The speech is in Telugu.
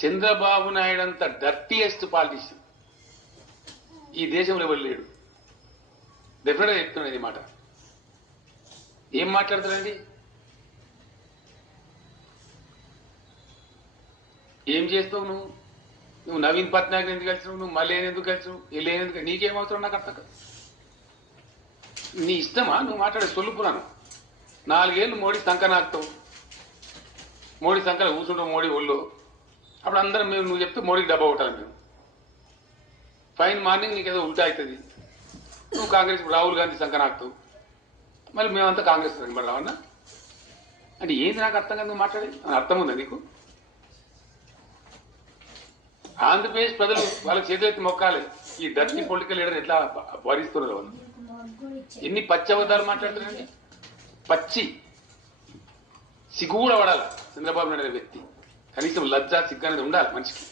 చంద్రబాబు నాయుడు అంత డర్టీయెస్ట్ పాలిటిషియన్ ఈ దేశంలో ఎవరు లేడు. డెఫినెట్గా చెప్తున్నాను ఇది మాట. ఏం మాట్లాడతారండి? ఏం చేస్తావు నువ్వు? నువ్వు నవీన్ పట్నాయక్ ఎందుకు కలిసినావు? నువ్వు మళ్ళీ ఎందుకు కలిసినావు? ఎందుకు? నీకేం అవసరం? నాకు అర్థం కాదు. నీ ఇష్టమా నువ్వు మాట్లాడే సొల్లుపురాను? 4 ఏళ్ళు మోడీ సంఖ నాకుతావు, మోడీ సంఖలో కూర్చుంటావు మోడీ ఒళ్ళు. అప్పుడు అందరం మేము నువ్వు చెప్తే మోడీకి డబ్బా కొట్టాలి మేము. ఫైన్ మార్నింగ్ నీకు ఏదో ఉల్టా అవుతుంది. నువ్వు కాంగ్రెస్ రాహుల్ గాంధీ సంఖ నాకుతావు, మళ్ళీ మేమంతా కాంగ్రెస్ మరి రావన్నా అంటే ఏంది? నాకు అర్థం కాదు. నువ్వు మాట్లాడేది అర్థం ఉందా నీకు? ఆంధ్రప్రదేశ్ ప్రజలు వాళ్ళ చేతులెత్తి మొక్కాలి. ఈ డర్టీ పొలిటికల్ లీడర్ ఎట్లా భరిస్తున్నారు వాళ్ళు. ఎన్ని పచ్చి అబద్ధాలు మాట్లాడుతున్నారండి. పచ్చి సిగ్గు కూడా పడాలి చంద్రబాబు నాయుడు వ్యక్తి. కనీసం లజ్జా సిగ్గు అనేది ఉండాలి మనిషికి.